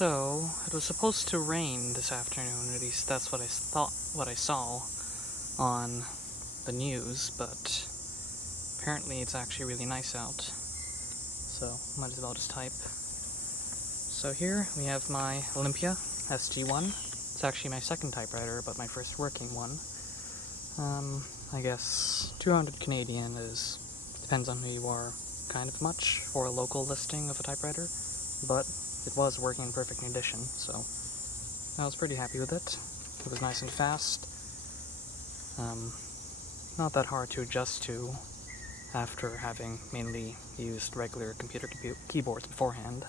So, it was supposed to rain this afternoon, at least that's what I saw on the news, but apparently it's actually really nice out, so might as well just type. So here we have my Olympia SG-1. It's actually my second typewriter, but my first working one. I guess 200 Canadian depends on who you are, kind of much for a local listing of a typewriter, but it was working in perfect condition, so I was pretty happy with it. It was nice and fast. Not that hard to adjust to after having mainly used regular computer keyboards beforehand.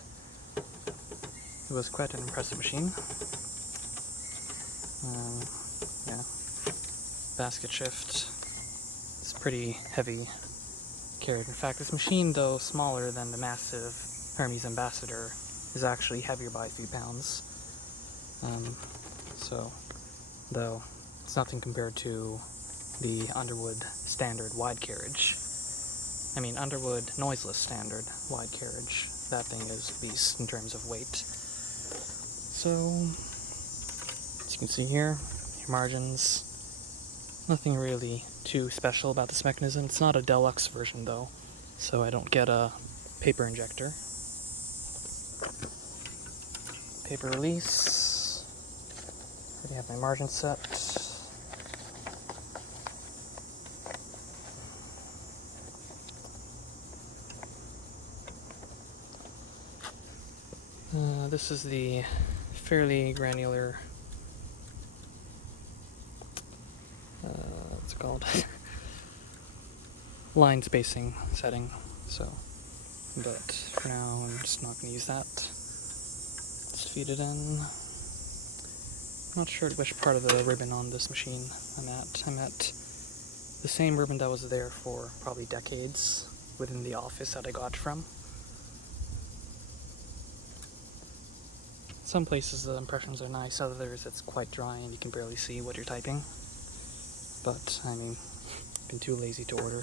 It was quite an impressive machine. Yeah. Basket shift. It's pretty heavy carried. In fact, this machine, though smaller than the massive Hermes Ambassador, is actually heavier by a few pounds. Though it's nothing compared to the Underwood Standard wide carriage. I mean, Underwood Noiseless Standard wide carriage. That thing is a beast in terms of weight. So, as you can see here, your margins. Nothing really too special about this mechanism. It's not a deluxe version though, so I don't get a paper injector. Paper release. Already have my margin set. This is the fairly granular, what's it called? Line spacing setting, but for now I'm just not going to use that. Just feed it in. Not sure which part of the ribbon on this machine I'm at. I'm at the same ribbon that was there for probably decades within the office that I got from. Some places the impressions are nice, others it's quite dry and you can barely see what you're typing. But, I mean, I've been too lazy to order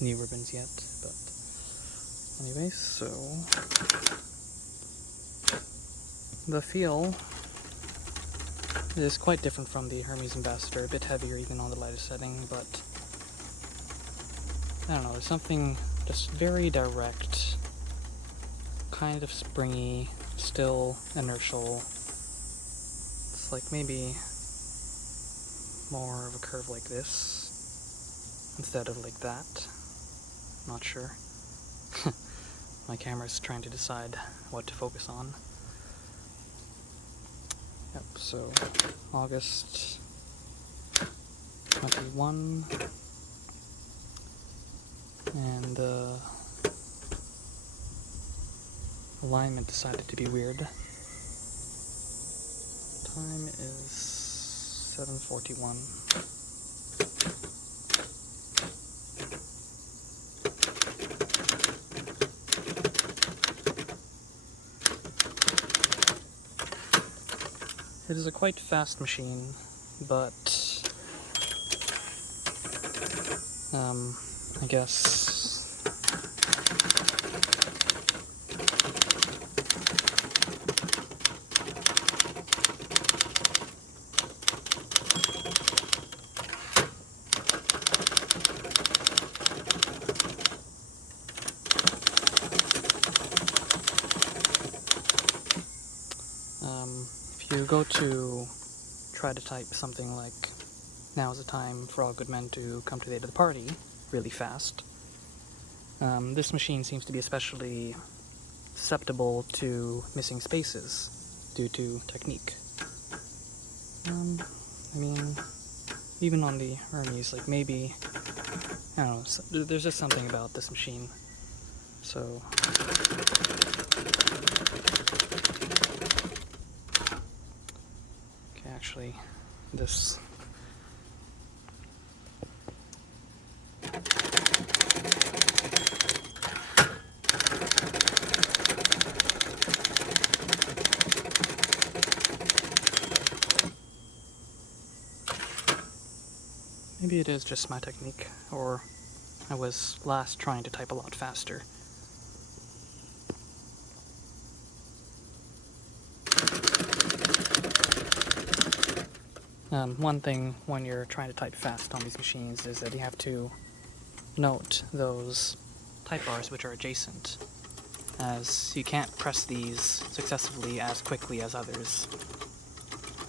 new ribbons yet, but anyways, so the feel is quite different from the Hermes Ambassador, a bit heavier even on the lightest setting, but I don't know, there's something just very direct, kind of springy, still inertial. It's like maybe more of a curve like this instead of like that. Not sure. My camera's trying to decide what to focus on. Yep, so August 21, and the alignment decided to be weird. Time is 7:41. It is a quite fast machine, but I guess if you go to try to type something like "Now is the time for all good men to come to the aid of the party" really fast, this machine seems to be especially susceptible to missing spaces due to technique. I mean, even on the Hermes, like maybe, I don't know, there's just something about this machine. So okay, actually, this maybe it is just my technique, or I was last trying to type a lot faster. One thing when you're trying to type fast on these machines is that you have to note those type bars which are adjacent, as you can't press these successively as quickly as others.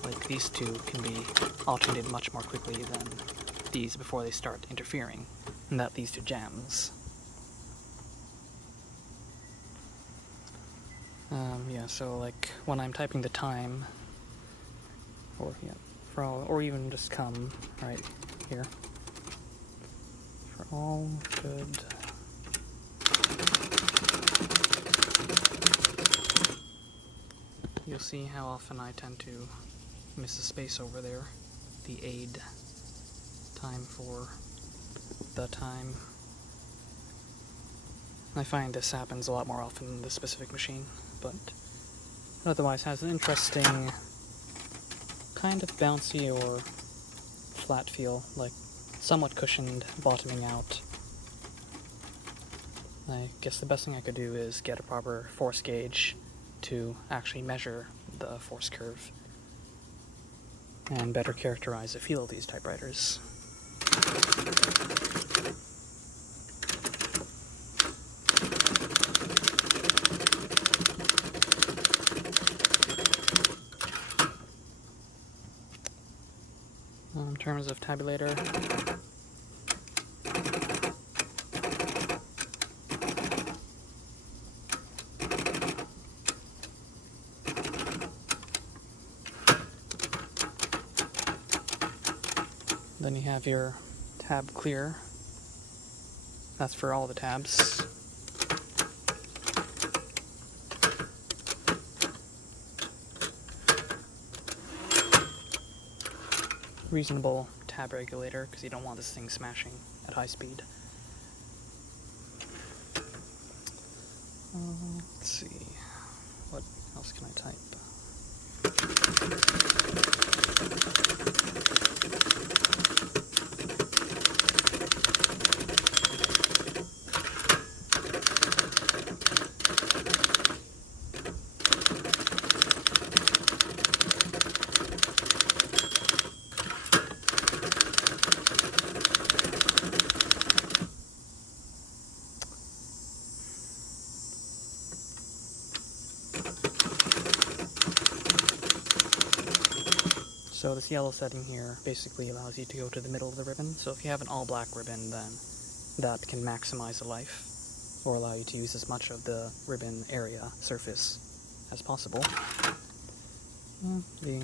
Like these two can be alternated much more quickly than these before they start interfering, and that leads to jams. Yeah, so like when I'm typing the time, or even just come right here. For all good. You'll see how often I tend to miss a space over there. The aid time for the time. I find this happens a lot more often in this specific machine, but otherwise has an interesting kind of bouncy or flat feel, like somewhat cushioned, bottoming out. I guess the best thing I could do is get a proper force gauge to actually measure the force curve and better characterize the feel of these typewriters. In terms of tabulator, then you have your tab clear. That's for all the tabs. Reasonable tab regulator, because you don't want this thing smashing at high speed. Let's see, what else can I type? So this yellow setting here basically allows you to go to the middle of the ribbon. So if you have an all black ribbon, then that can maximize the life or allow you to use as much of the ribbon area surface as possible. The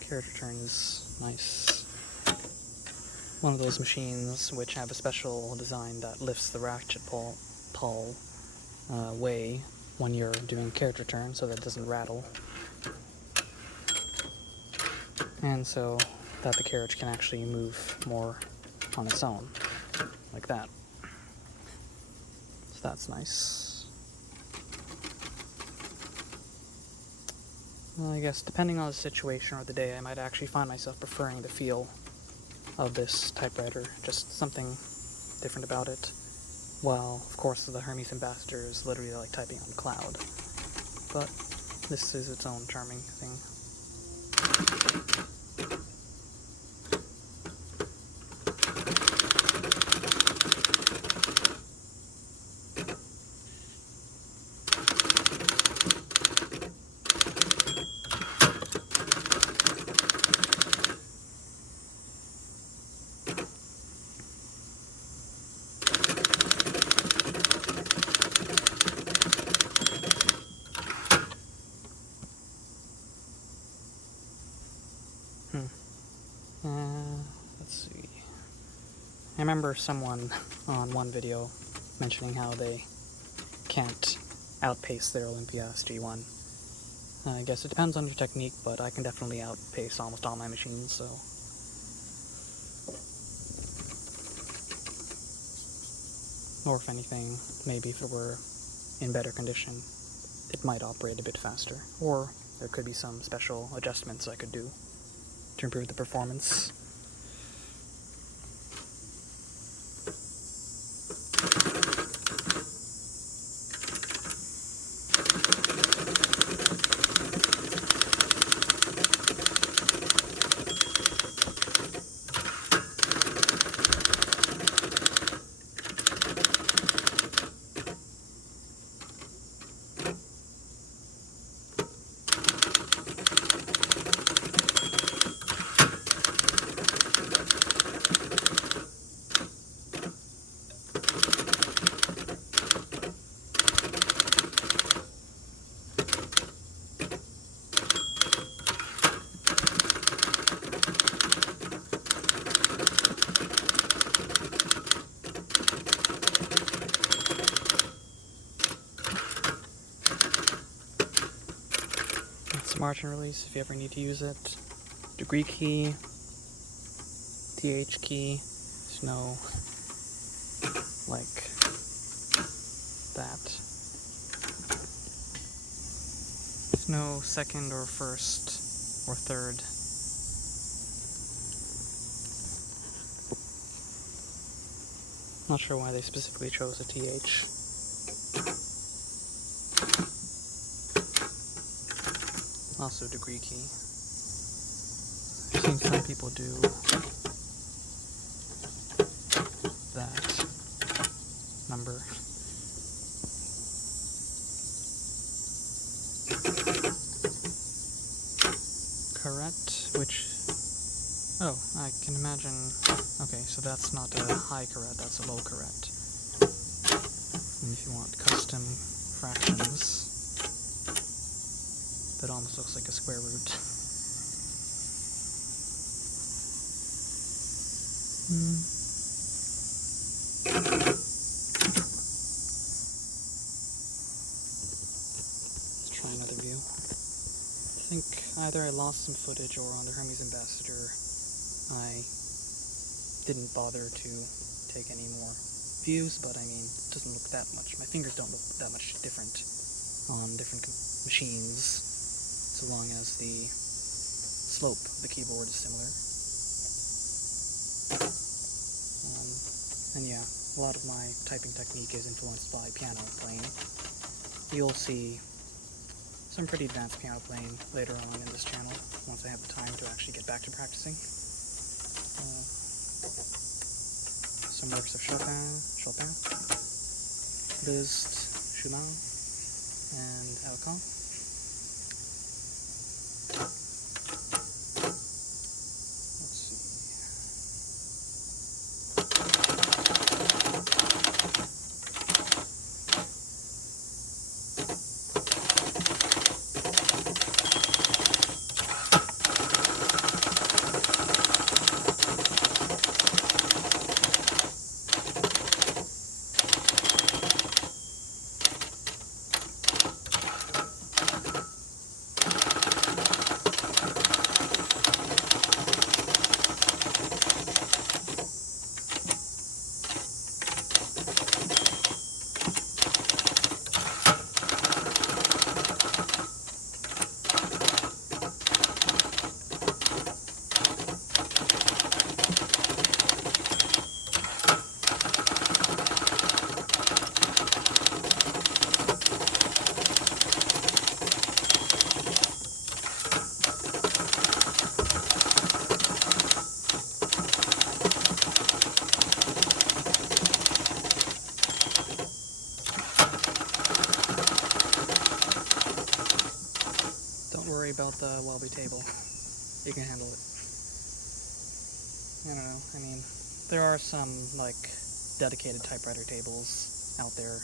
carriage return is nice. One of those machines which have a special design that lifts the ratchet pull way when you're doing carriage return so that it doesn't rattle. And so that the carriage can actually move more on its own, like that. So that's nice. Well, I guess depending on the situation or the day, I might actually find myself preferring the feel of this typewriter, just something different about it. While, of course, the Hermes Ambassador is literally like typing on a cloud. But this is its own charming thing. Let's see. I remember someone on one video mentioning how they can't outpace their Olympia SG-1. I guess it depends on your technique, but I can definitely outpace almost all my machines, so. Or if anything, maybe if it were in better condition, it might operate a bit faster. Or there could be some special adjustments I could do to improve the performance. margin release if you ever need to use it. Degree key, TH key, there's no, like, that. There's no second or first or third. Not sure why they specifically chose a TH. Also degree key. I've seen some people do that number. Caret, which, oh, I can imagine, okay, so that's not a high caret, that's a low caret. And if you want custom fractions, that almost looks like a square root. Let's try another view. I think either I lost some footage or on the Hermes Ambassador I didn't bother to take any more views, but I mean, it doesn't look that much. My fingers don't look that much different on different machines, so long as the slope of the keyboard is similar. And yeah, a lot of my typing technique is influenced by piano playing. You'll see some pretty advanced piano playing later on in this channel, once I have the time to actually get back to practicing. Some works of Chopin, Liszt, Schumann, and Alcon. About the wobbly table. You can handle it. I don't know, I mean, there are some, like, dedicated typewriter tables out there,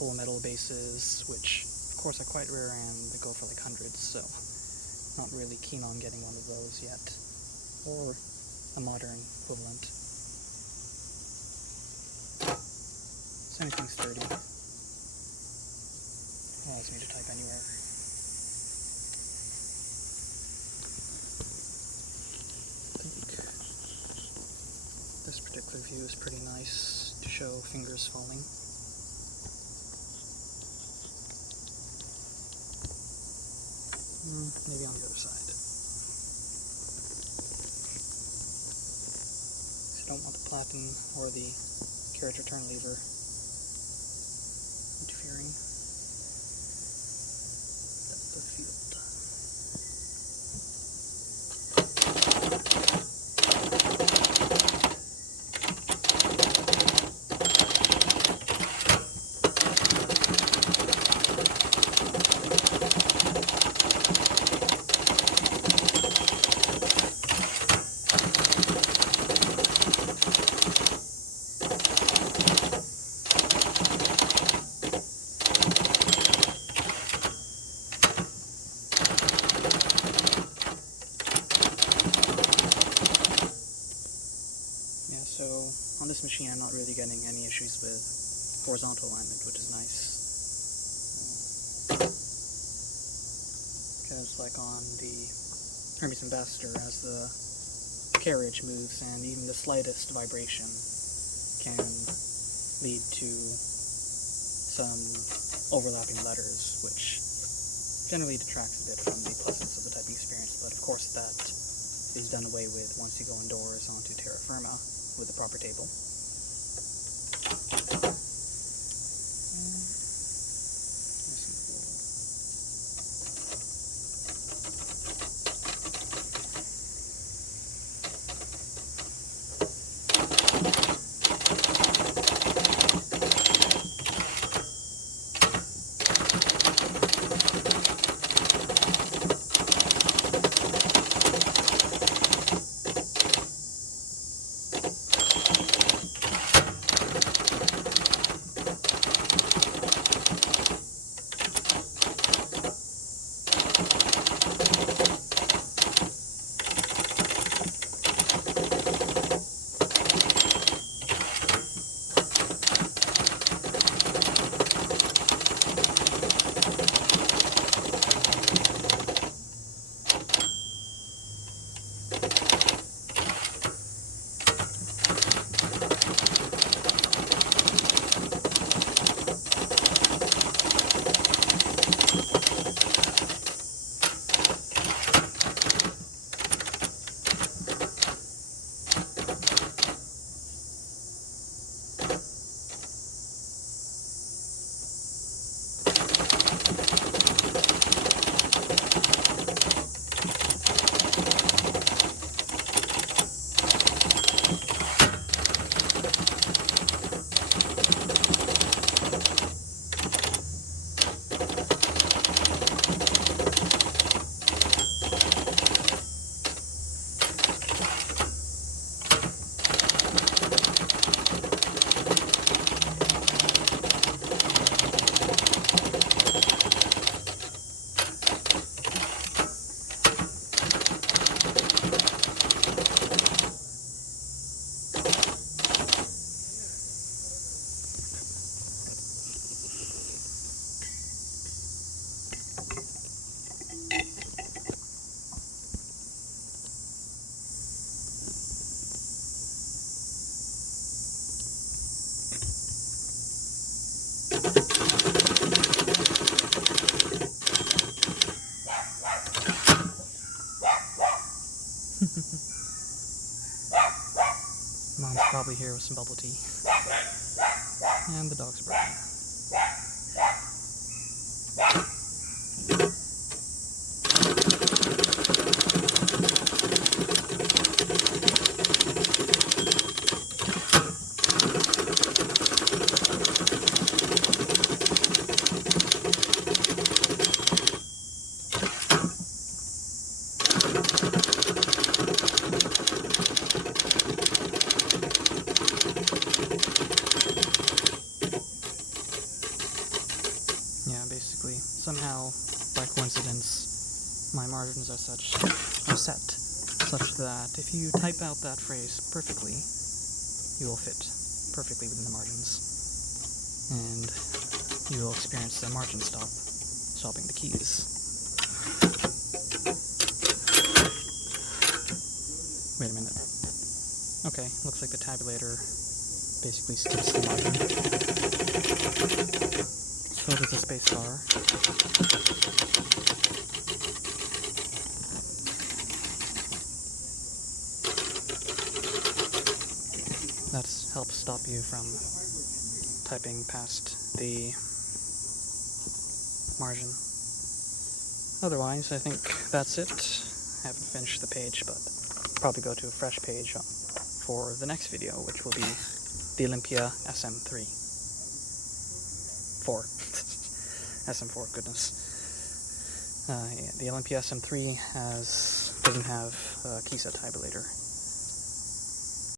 full metal bases, which, of course, are quite rare and they go for like hundreds, so not really keen on getting one of those yet. Or a modern equivalent. So anything sturdy. Allows me to type anywhere. This particular view is pretty nice to show fingers falling. Maybe on the other side. So you don't want the platen or the carriage return lever interfering. Depth of field. On this machine I'm not really getting any issues with horizontal alignment, which is nice. because like on the Hermes Ambassador, as the carriage moves, and even the slightest vibration can lead to some overlapping letters, which generally detracts a bit from the pleasantness of the typing experience. But of course that is done away with once you go indoors onto terra firma with the proper table. Mom's probably here with some bubble tea. And the dogs are barking. Somehow, by coincidence, my margins are set such that if you type out that phrase perfectly, you will fit perfectly within the margins, and you will experience a margin stopping the keys. Wait a minute. Okay, looks like the tabulator basically skips the margin. So does the spacebar. That helps stop you from typing past the margin. Otherwise, I think that's it. I haven't finished the page, but probably go to a fresh page for the next video, which will be the Olympia SM3. 4. SM4, goodness. Yeah, the Olympia SM3 doesn't have a keyset tabulator.